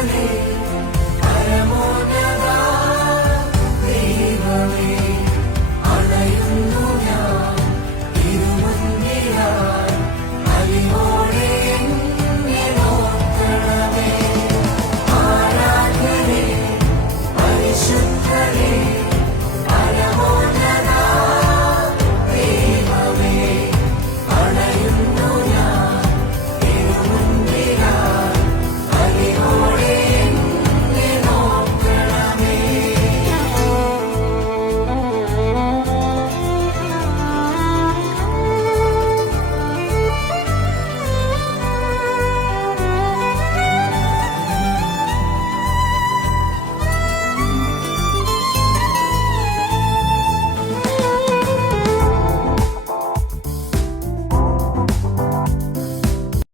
believe